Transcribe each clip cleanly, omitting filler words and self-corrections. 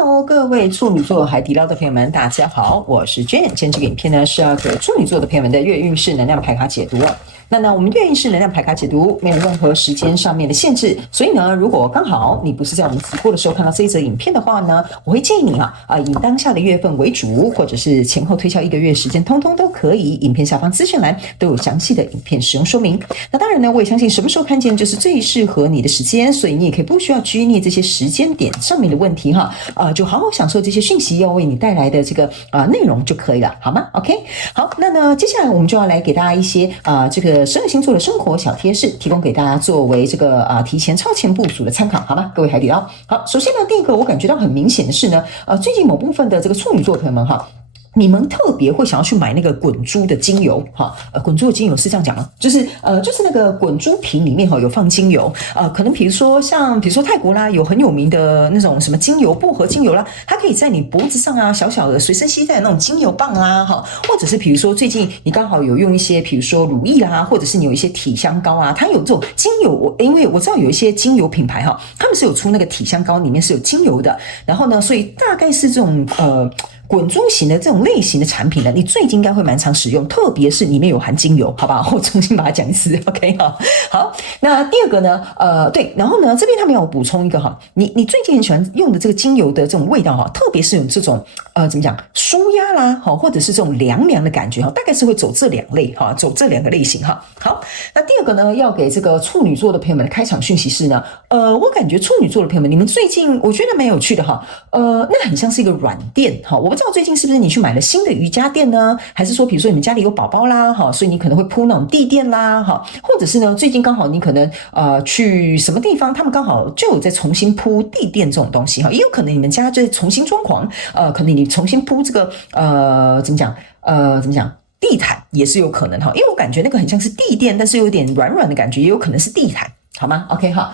Hello，各位处女座海底捞的朋友们，大家好，我是 Jane。今天这个影片呢是要给处女座的朋友们的月运势能量牌卡解读哦。那我们月运势能量牌卡解读没有任何时间上面的限制，所以呢，如果刚好你不是在我们直播的时候看到这一则影片的话呢，我会建议你以当下的月份为主，或者是前后推敲1个月时间，通通都可以。影片下方资讯栏都有详细的影片使用说明。那当然呢，我也相信什么时候看见就是最适合你的时间，所以你也可以不需要拘泥这些时间点上面的问题就好好享受这些讯息要为你带来的这个内容就可以了，好吗 ？OK， 好，那呢接下来我们就要来给大家一些这个12星座的生活小贴士，提供给大家作为这个提前超前部署的参考，好吗？各位海底捞。好，首先呢，第一个我感觉到很明显的是呢，最近某部分的这个处女座朋友们你们特别会想要去买那个滚珠的精油滚珠的精油是这样讲吗？就是那个滚珠瓶里面有放精油可能比如说泰国啦，有很有名的那种什么精油薄荷精油啦，它可以在你脖子上小小的随身携带的那种精油棒啦或者是比如说最近你刚好有用一些比如说乳液啦，或者是你有一些体香膏它有这种精油，因为我知道有一些精油品牌他们是有出那个体香膏，里面是有精油的，然后呢，所以大概是这种滚珠型的这种类型的产品呢，你最近应该会蛮常使用，特别是里面有含精油，好不好？我重新把它讲一次 ，OK 好，那第二个呢，对，然后呢，这边他们要补充一个你最近很喜欢用的这个精油的这种味道特别是有这种怎么讲舒压啦或者是这种凉凉的感觉大概是会走这两类走这两个类型好，那第二个呢，要给这个处女座的朋友们的开场讯息是呢，我感觉处女座的朋友们，你们最近我觉得蛮有趣的那很像是一个软垫我不知道最近是不是你去买了新的瑜伽垫呢？还是说比如说你们家里有宝宝啦所以你可能会铺那种地垫啦或者是呢最近刚好你可能去什么地方，他们刚好就有在重新铺地垫这种东西也有可能你们家在重新装潢可能你重新铺这个怎么讲地毯也是有可能因为我感觉那个很像是地垫，但是有点软软的感觉，也有可能是地毯，好吗 ？OK 好，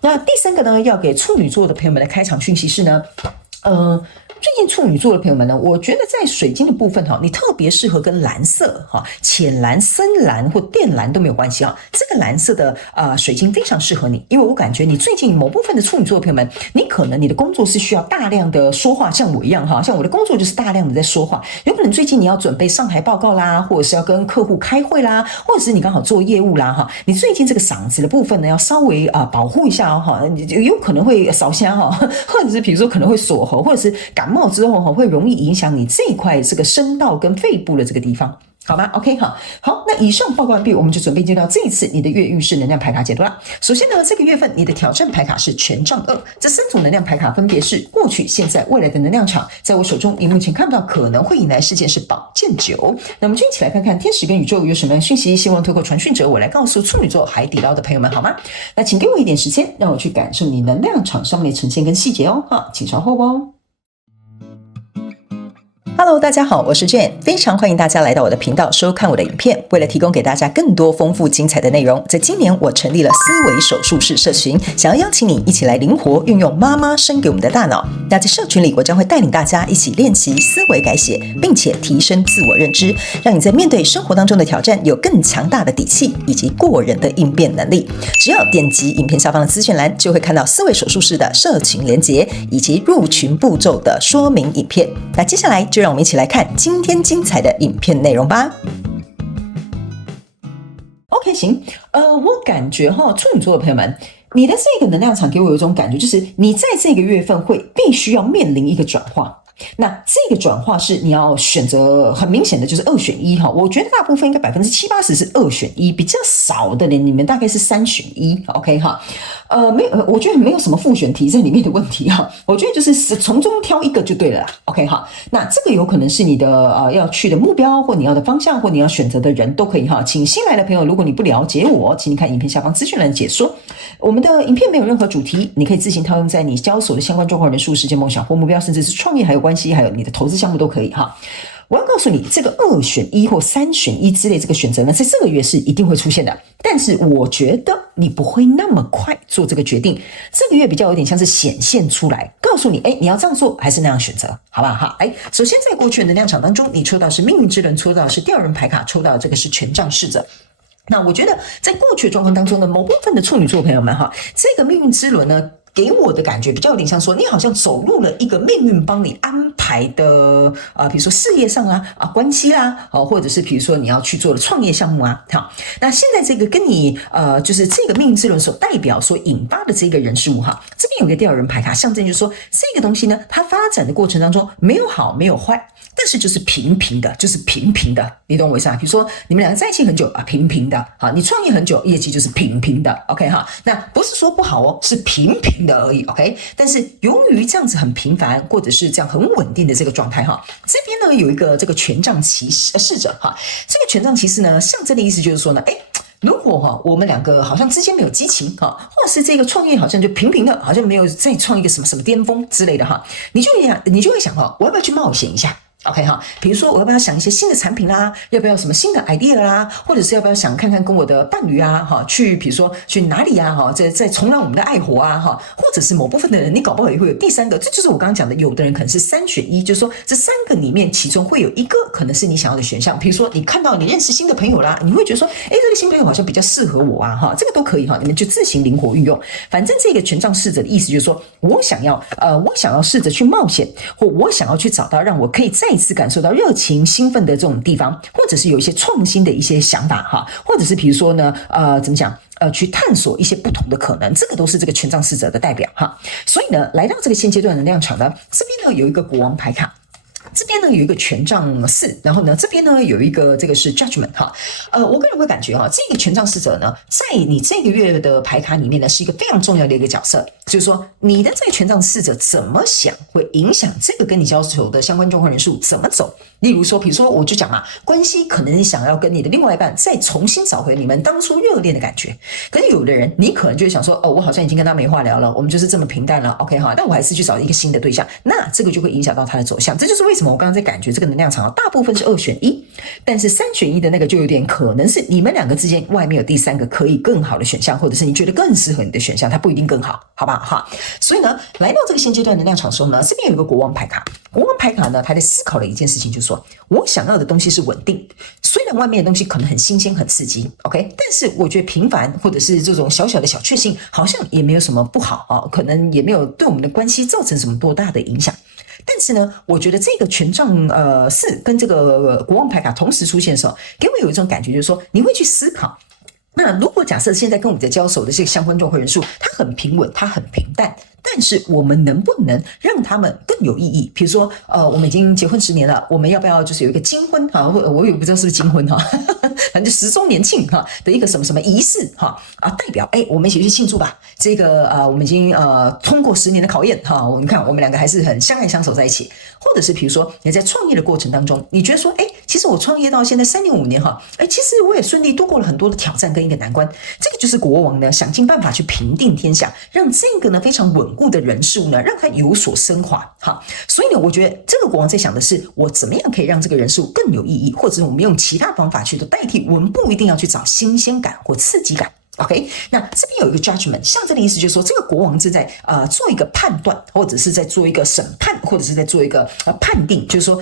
那第三个呢，要给处女座的朋友们的开场讯息是呢，最近处女座的朋友们呢，我觉得在水晶的部分你特别适合跟蓝色浅蓝、深蓝或靛蓝都没有关系这个蓝色的水晶非常适合你，因为我感觉你最近某部分的处女座的朋友们，你可能你的工作是需要大量的说话，像我一样像我的工作就是大量的在说话，有可能最近你要准备上台报告啦，或者是要跟客户开会啦，或者是你刚好做业务啦你最近这个嗓子的部分呢，要稍微保护一下有可能会烧香或者是比如说可能会锁喉，或者是感冒之后会容易影响你这一块这个声道跟肺部的这个地方，好吗 ？OK 好，那以上报告完毕，我们就准备进入到这一次你的月运势能量牌卡解读啦。首先呢，这个月份你的挑战牌卡是权杖2，这3组能量牌卡分别是过去、现在、未来的能量场。在我手中，你目前看到可能会引来事件是宝剑9。那我们就一起来看看天使跟宇宙有什么样的讯息，希望透过传讯者我来告诉处女座海底捞的朋友们，好吗？那请给我一点时间，让我去感受你能量场上面的呈现跟细节请稍后哦。Hello， 大家好，我是 Jane， 非常欢迎大家来到我的频道收看我的影片。为了提供给大家更多丰富精彩的内容，在今年我成立了思维手术室社群，想要邀请你一起来灵活运用妈妈生给我们的大脑。那在社群里，我将会带领大家一起练习思维改写，并且提升自我认知，让你在面对生活当中的挑战有更强大的底气以及过人的应变能力。只要点击影片下方的资讯栏，就会看到思维手术室的社群连结以及入群步骤的说明影片。那接下来就让我们一起来看今天精彩的影片内容吧。OK， 行，我感觉处女座的朋友们，你的这个能量场给我有一种感觉，就是你在这个月份会必须要面临一个转化。那这个转化是你要选择很明显的就是2选1我觉得大部分应该70-80%是2选1，比较少的你们大概是3选1 OK 没有，我觉得没有什么复选题在里面的问题我觉得就是从中挑一个就对了啦 OK 那这个有可能是你的要去的目标，或你要的方向，或你要选择的人都可以请新来的朋友，如果你不了解我，请你看影片下方资讯栏解说。我们的影片没有任何主题，你可以自行套用在你交手的相关状况、人数、时间、梦想或目标，甚至是创业还有关系，还有你的投资项目都可以我要告诉你，这个2选1或3选1之类这个选择呢，在这个月是一定会出现的。但是我觉得你不会那么快做这个决定，这个月比较有点像是显现出来，告诉你，你要这样做还是那样选择，好不好？首先在过去的能量场当中，你抽到是命运之轮，抽到是第2人牌卡，抽到这个是权杖侍者。那我觉得在过去的状况当中呢，某部分的处女座朋友们这个命运之轮呢，给我的感觉比较有点像说，你好像走入了一个命运帮你安排的比如说事业上关系啦，或者是比如说你要去做的创业项目啊。好，那现在这个跟你就是这个命运之轮所代表所引发的这个人事物哈，这边有个第二人牌卡，象征就是说这个东西呢，它发展的过程当中没有好没有坏。但是就是平平的，就是平平的，你懂我意思啊？比如说你们两个在一起很久平平的，好，你创业很久，业绩就是平平的 ，OK 哈？那不是说不好哦，是平平的而已 ，OK？ 但是由于这样子很平凡，或者是这样很稳定的这个状态哈，这边呢有一个这个权杖骑士侍者哈，这个权杖骑士呢象征的意思就是说呢，如果我们两个好像之间没有激情或者是这个创业好像就平平的，好像没有再创一个什么什么巅峰之类的哈，你就会想我要不要去冒险一下？ OK 哈，比如说我要不要想一些新的产品啦，要不要什么新的 idea 啦，或者是要不要想看看跟我的伴侣去比如说去哪里再重燃我们的爱火或者是某部分的人，你搞不好也会有第三个，这就是我刚刚讲的，有的人可能是3选1，就是说这3个里面其中会有一个可能是你想要的选项，比如说你看到你认识新的朋友啦，你会觉得说，这个新朋友好像比较适合我这个都可以你们就自行灵活运用。反正这个权杖侍者的意思就是说，我想要试着去冒险，或我想要去找到让我可以再一次感受到热情兴奋的这种地方，或者是有一些创新的一些想法或者是比如说呢怎么讲去探索一些不同的可能，这个都是这个权杖侍者的代表所以呢来到这个现阶段的能量场呢，这边呢有一个国王牌卡，这边呢有一个权杖4，然后呢这边呢有一个这个是 judgment 我个人会感觉这个权杖侍者呢，在你这个月的牌卡里面呢是一个非常重要的一个角色，就是说你的这个权杖侍者怎么想会影响这个跟你交手的相关状况人数怎么走。例如说比如说我就讲嘛，关系可能你想要跟你的另外一半再重新找回你们当初热恋的感觉，可是有的人你可能就会想说我好像已经跟他没话聊了，我们就是这么平淡了 OK 但我还是去找一个新的对象，那这个就会影响到他的走向。这就是为什么我刚刚在感觉这个能量场大部分是2选1，但是3选1的那个就有点可能是你们两个之间外面有第三个可以更好的选项，或者是你觉得更适合你的选项，它不一定更好，好吧所以呢来到这个现阶段能量场的时候呢，这边有一个国王牌卡，国王牌卡呢他在思考的一件事情就是说，我想要的东西是稳定，虽然外面的东西可能很新鲜很刺激 OK， 但是我觉得平凡或者是这种小小的小确幸好像也没有什么不好可能也没有对我们的关系造成什么多大的影响。但是呢我觉得这个权杖4跟这个国王牌卡同时出现的时候，给我有一种感觉就是说，你会去思考，那如果假设现在跟我们在交手的这个相关状况人数，它很平稳，它很平淡，但是我们能不能让他们更有意义？比如说我们已经结婚10年了，我们要不要就是有一个金婚我也不知道是不是金婚反正就10周年庆的一个什么什么仪式代表我们一起去庆祝吧，这个我们已经通过10年的考验你看我们两个还是很相爱相守在一起。或者是比如说你在创业的过程当中，你觉得说其实我创业到现在3年5年其实我也顺利度过了很多的挑战跟一个难关，这个就是国王呢想尽办法去平定天下，让这个呢非常稳固的人事物呢让它有所升华所以呢我觉得这个国王在想的是，我怎么样可以让这个人事物更有意义，或者是我们用其他方法去代替，我们不一定要去找新鲜感或刺激感。OK， 那这边有一个 judgment， 象征的意思就是说，这个国王正在做一个判断，或者是在做一个审判，或者是在做一个判定，就是说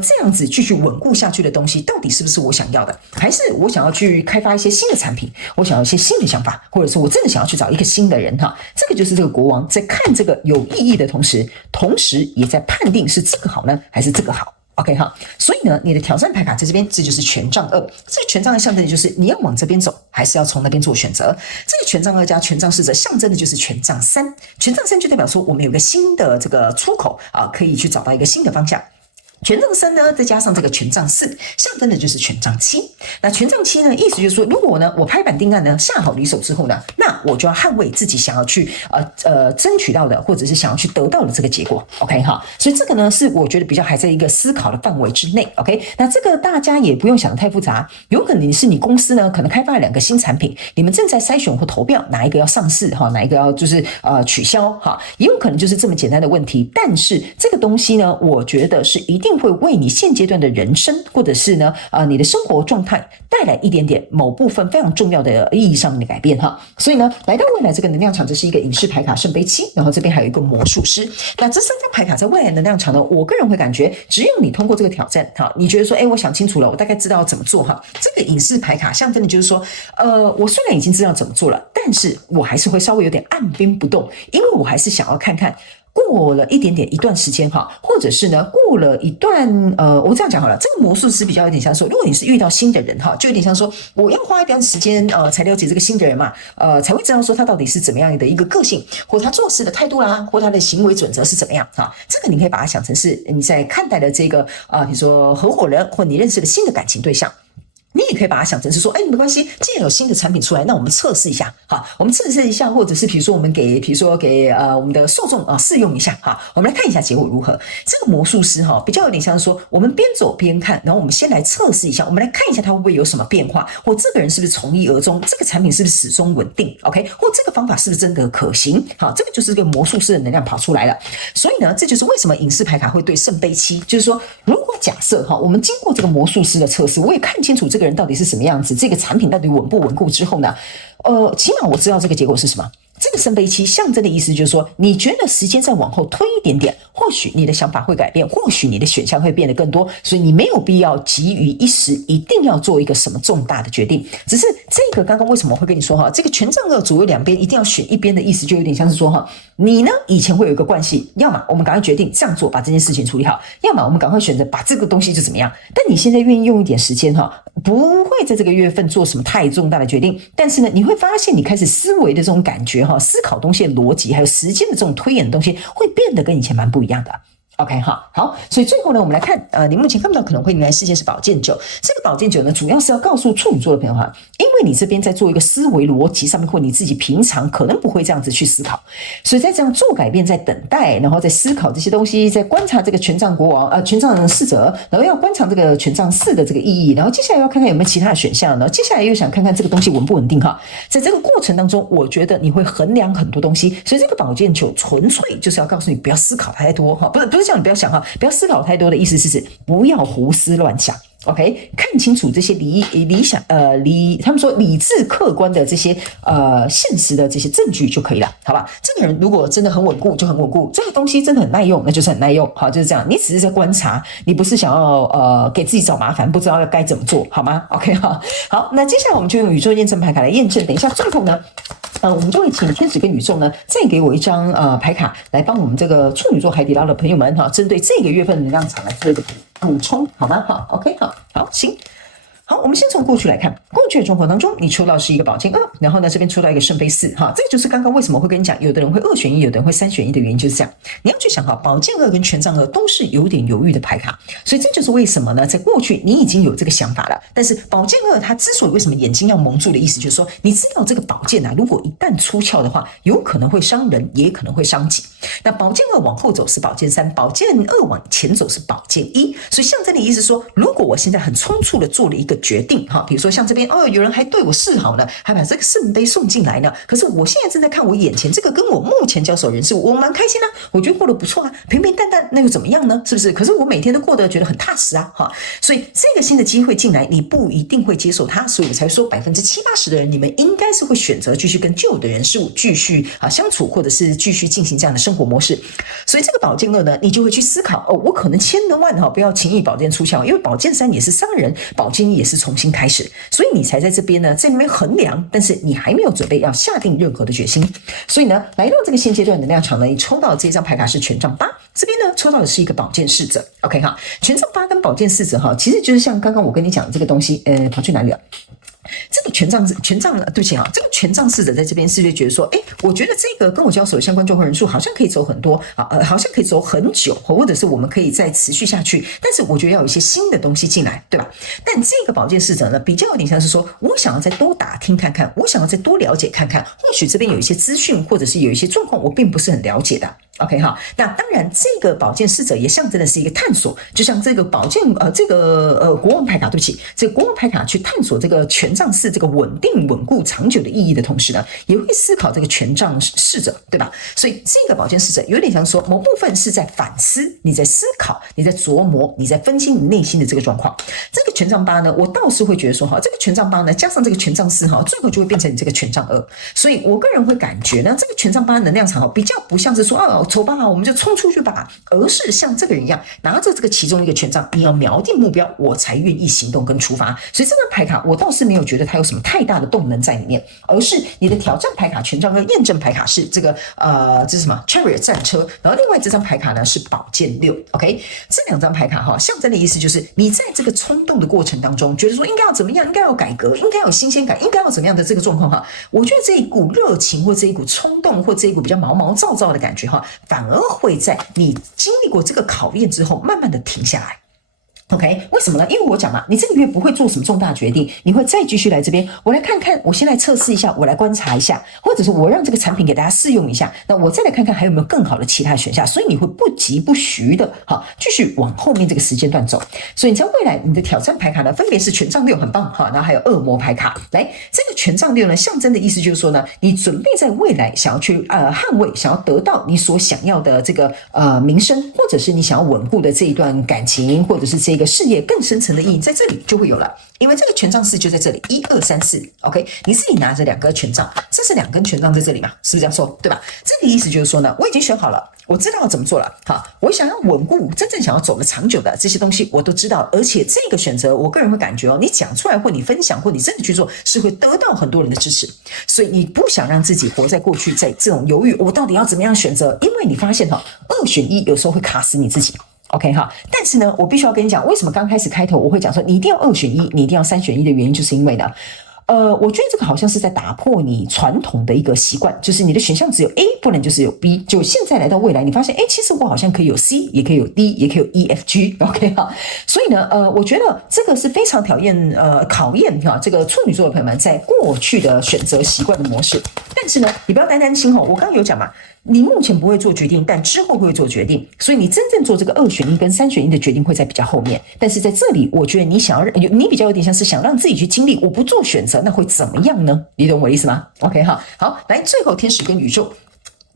这样子继续稳固下去的东西，到底是不是我想要的，还是我想要去开发一些新的产品，我想要一些新的想法，或者是我真的想要去找一个新的人这个就是这个国王在看这个有意义的同时也在判定是这个好呢，还是这个好。OK 所以呢你的挑战牌卡在这边，这就是权杖2，这个权杖2象征的就是你要往这边走，还是要从那边做选择。这个权杖2加权杖侍者象征的就是权杖3，权杖3就代表说我们有个新的这个出口可以去找到一个新的方向。权杖3呢再加上这个权杖4，象征的就是权杖7。那权杖7呢意思就是说，如果呢我拍板定案呢下好离手之后呢，那我就要捍卫自己想要去争取到的，或者是想要去得到的这个结果 OK 所以这个呢是我觉得比较还在一个思考的范围之内 OK。 那这个大家也不用想得太复杂，有可能是你公司呢可能开发了2个新产品，你们正在筛选或投票哪一个要上市哪一个要就是取消也有可能就是这么简单的问题。但是这个东西呢我觉得是一定定会为你现阶段的人生，或者是呢你的生活状态带来一点点某部分非常重要的意义上面的改变哈。所以呢，来到未来这个能量场，这是一个隐士牌卡圣杯七，然后这边还有一个魔术师。那这3张牌卡在未来能量场呢，我个人会感觉，只有你通过这个挑战，哈，你觉得说，我想清楚了，我大概知道要怎么做哈。这个隐士牌卡象征的就是说，我虽然已经知道怎么做了，但是我还是会稍微有点按兵不动，因为我还是想要看看。过了一段时间哈，或者是呢过了一段我这样讲好了，这个魔术师比较有点像说，如果你是遇到新的人哈，就有点像说我要花一段时间才了解这个新的人嘛，才会知道说他到底是怎么样的一个个性，或他做事的态度啦，或他的行为准则是怎么样哈。这个你可以把它想成是你在看待的这个比如说合伙人或你认识的新的感情对象。你也可以把它想成是说，没关系，既然有新的产品出来，那我们测试一下，好，我们测试一下，或者是比如说我们给我们的受众试用一下，哈，我们来看一下结果如何。这个魔术师哈，比较有点像是说，我们边走边看，然后我们先来测试一下，我们来看一下他会不会有什么变化，或这个人是不是从一而终，这个产品是不是始终稳定 ，OK， 或这个方法是不是真的可行，好，这个就是这个魔术师的能量跑出来了。所以呢，这就是为什么隐士牌卡会对圣杯七，就是说，如果假设哈，我们经过这个魔术师的测试，我也看清楚这个人到底是什么样子，这个产品到底稳不稳固之后呢，起码我知道这个结果是什么。这个圣杯七象征的意思就是说，你觉得时间再往后推一点点，或许你的想法会改变，或许你的选项会变得更多，所以你没有必要急于一时一定要做一个什么重大的决定。只是这个刚刚为什么会跟你说哈，这个权杖二左右两边一定要选一边的意思，就有点像是说哈，你呢以前会有一个惯性，要么我们赶快决定这样做，把这件事情处理好，要么我们赶快选择把这个东西就怎么样。但你现在愿意用一点时间哈，不会在这个月份做什么太重大的决定，但是呢，你会发现你开始思维的这种感觉哈，思考东西的逻辑，还有时间的这种推演的东西，会变得跟以前蛮不一样的。OK 哈，好，所以最后呢，我们来看，你目前看不到可能会迎来事件是宝剑九。这个宝剑九呢，主要是要告诉处女座的朋友哈，因为你这边在做一个思维逻辑上面，或你自己平常可能不会这样子去思考，所以在这样做改变，在等待，然后在思考这些东西，在观察这个权杖国王，权杖侍者，然后要观察这个权杖四的这个意义，然后接下来要看看有没有其他的选项，然后接下来又想看看这个东西稳不稳定哈。在这个过程当中，我觉得你会衡量很多东西，所以这个宝剑九纯粹就是要告诉你不要思考太多哈，不是叫你不要想哈，不要思考太多的意思是指不要胡思乱想。OK， 看清楚这些他们说理智客观的这些现实的这些证据就可以了，好吧？这个人如果真的很稳固就很稳固，这个东西真的很耐用，那就是很耐用，好，就是这样。你只是在观察，你不是想要给自己找麻烦，不知道该怎么做，好吗 ？OK 哈，好，那接下来我们就用宇宙验证牌卡来验证。等一下最后呢，我们就会请天使跟宇宙呢再给我一张牌卡来帮我们这个处女座海底捞的朋友们哈，针对这个月份的能量场来做一个补充，好吗？好 ，OK， 好，行。好，我们先从过去来看，过去的状况当中，你抽到是一个宝剑二，然后呢这边抽到一个圣杯四，哈，这个就是刚刚为什么会跟你讲，有的人会2选1，有的人会3选1的原因就是这样。你要去想哈，宝剑二跟权杖二都是有点犹豫的牌卡，所以这就是为什么呢？在过去你已经有这个想法了，但是宝剑二它之所以为什么眼睛要蒙住的意思，就是说你知道这个宝剑啊，如果一旦出鞘的话，有可能会伤人，也可能会伤己。那宝剑二往后走是宝剑三，宝剑二往前走是宝剑一，所以象征的意思是说，如果我现在很匆促的做了一个决定哈，比如说像这边有人还对我示好呢，还把这个圣杯送进来呢，可是我现在正在看我眼前这个跟我目前交手人士，我蛮开心啊，我觉得过得不错啊，平平淡淡，那又怎么样呢？是不是？可是我每天都过得觉得很踏实啊，哈，所以这个新的机会进来，你不一定会接受它，所以我才说70-80%的人，你们应该是会选择继续跟旧的人事物继续相处，或者是继续进行这样的生活模式。所以这个宝剑二呢，你就会去思考我可能千能万不要轻易宝剑出鞘，因为宝剑三也是伤人，宝剑一也是重新开始，所以你才在这边呢，在那边衡量，但是你还没有准备要下定任何的决心。所以呢，来到这个现阶段能量场呢，你抽到的这张牌卡是权杖8，这边呢抽到的是一个宝剑侍者。OK 哈，权杖8跟宝剑侍者哈，其实就是像刚刚我跟你讲的这个东西，跑去哪里了？这个权杖，对不起啊，这个权杖侍者在这边是不是觉得说，我觉得这个跟我交手的相关状况人数好像可以走很多好像可以走很久，或者是我们可以再持续下去，但是我觉得要有一些新的东西进来，对吧？但这个宝剑侍者呢，比较有点像是说，我想要再多打听看看，我想要再多了解看看，或许这边有一些资讯，或者是有一些状况我并不是很了解的。OK 哈，那当然，这个宝剑侍者也象征的是一个探索，就像这个国王牌卡，对不起，这个国王牌卡去探索这个权杖四这个稳定、稳固、长久的意义的同时呢，也会思考这个权杖侍者，对吧？所以这个宝剑侍者有点像说，某部分是在反思，你在思考，你在琢磨，你在分析你内心的这个状况。这个权杖八呢，我倒是会觉得说哈，这个权杖八呢，加上这个权杖四哈，最后就会变成你这个权杖二。所以我个人会感觉呢，这个权杖八能量场比较不像是说丑八我们就冲出去吧，而是像这个人一样拿着这个其中一个权杖，你要瞄定目标，我才愿意行动跟出发。所以这张牌卡我倒是没有觉得它有什么太大的动能在里面，而是你的挑战牌卡权杖跟验证牌卡是这个这是什么 Chariot 战车，然后另外这张牌卡呢是宝剑六。 OK， 这两张牌卡哈，象征的意思就是你在这个冲动的过程当中，觉得说应该要怎么样，应该要改革，应该要有新鲜感，应该要怎么样的这个状况哈，我觉得这一股热情或这一股冲动或这一股比较毛毛躁躁的感觉哈，反而会在你经历过这个考验之后，慢慢的停下来。OK， 为什么呢？因为我讲嘛，你这个月不会做什么重大决定，你会再继续来这边，我来看看，我先来测试一下，我来观察一下，或者是我让这个产品给大家试用一下，那我再来看看还有没有更好的其他选项。所以你会不急不徐的，好，继续往后面这个时间段走。所以你在未来你的挑战牌卡呢，分别是权杖六，很棒哈，然后还有恶魔牌卡。来，这个权杖六呢，象征的意思就是说呢，你准备在未来想要去捍卫，想要得到你所想要的这个名声，或者是你想要稳固的这一段感情，或者是这个事业更深层的意义，在这里就会有了。因为这个权杖四就在这里，1、2、3、4 ，OK， 你自己拿着2个权杖，这是2根权杖在这里嘛，是不是这样说，对吧？这个意思就是说呢，我已经选好了，我知道要怎么做了，好，我想要稳固，真正想要走的长久的这些东西我都知道，而且这个选择，我个人会感觉你讲出来或你分享或你真的去做，是会得到很多人的支持，所以你不想让自己活在过去，在这种犹豫，我到底要怎么样选择？因为你发现2选1有时候会卡死你自己。OK 哈，但是呢，我必须要跟你讲，为什么刚开始开头我会讲说你一定要2选1，你一定要3选1的原因，就是因为呢，我觉得这个好像是在打破你传统的一个习惯，就是你的选项只有 A， 不能就是有 B。就现在来到未来，你发现，其实我好像可以有 C， 也可以有 D， 也可以有 E、F、G。OK 哈，所以呢，我觉得这个是非常考验这个处女座的朋友们在过去的选择习惯的模式。但是呢，你不要担心我刚刚有讲嘛。你目前不会做决定，但之后会做决定，所以你真正做这个2选1跟3选1的决定会在比较后面。但是在这里，我觉得你比较有点像是想让自己去经历，我不做选择，那会怎么样呢？你懂我的意思吗 ？OK 哈，好，来，最后天使跟宇宙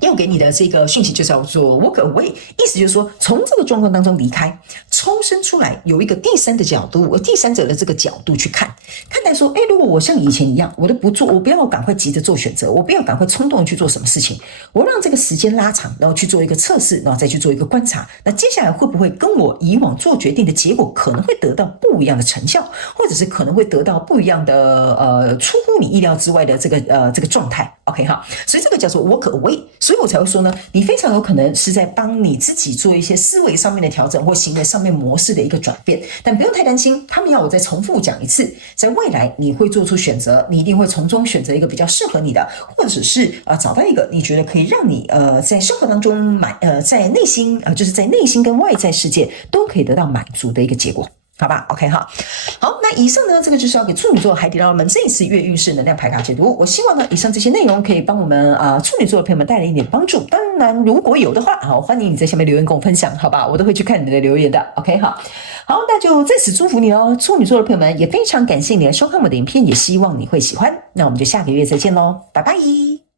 要给你的这个讯息就叫做 walk away， 意思就是说从这个状况当中离开，抽身出来，有一个第三者的这个角度去看待说，如果我像以前一样，我都不做，我不要赶快急着做选择，我不要赶快冲动的去做什么事情，我让这个时间拉长，然后去做一个测试，然后再去做一个观察，那接下来会不会跟我以往做决定的结果可能会得到不一样的成效，或者是可能会得到不一样的出乎你意料之外的这个状态 OK 哈，所以这个叫做 walk away。所以我才会说呢，你非常有可能是在帮你自己做一些思维上面的调整或行为上面模式的一个转变，但不用太担心，他们要我再重复讲一次，在未来你会做出选择，你一定会从中选择一个比较适合你的，或者是找到一个你觉得可以让你在生活当中在内心就是在内心跟外在世界都可以得到满足的一个结果。好吧 ，OK 哈，好，那以上呢，这个就是要给处女座海底捞们这一次月运势能量牌卡解读。我希望呢，以上这些内容可以帮我们处女座的朋友们带来一点帮助。当然，如果有的话，好，欢迎你在下面留言跟我分享，好吧，我都会去看你的留言的 ，OK 哈。好，那就在此祝福你哦，处女座的朋友们，也非常感谢你来收看我的影片，也希望你会喜欢。那我们就下个月再见喽，拜拜。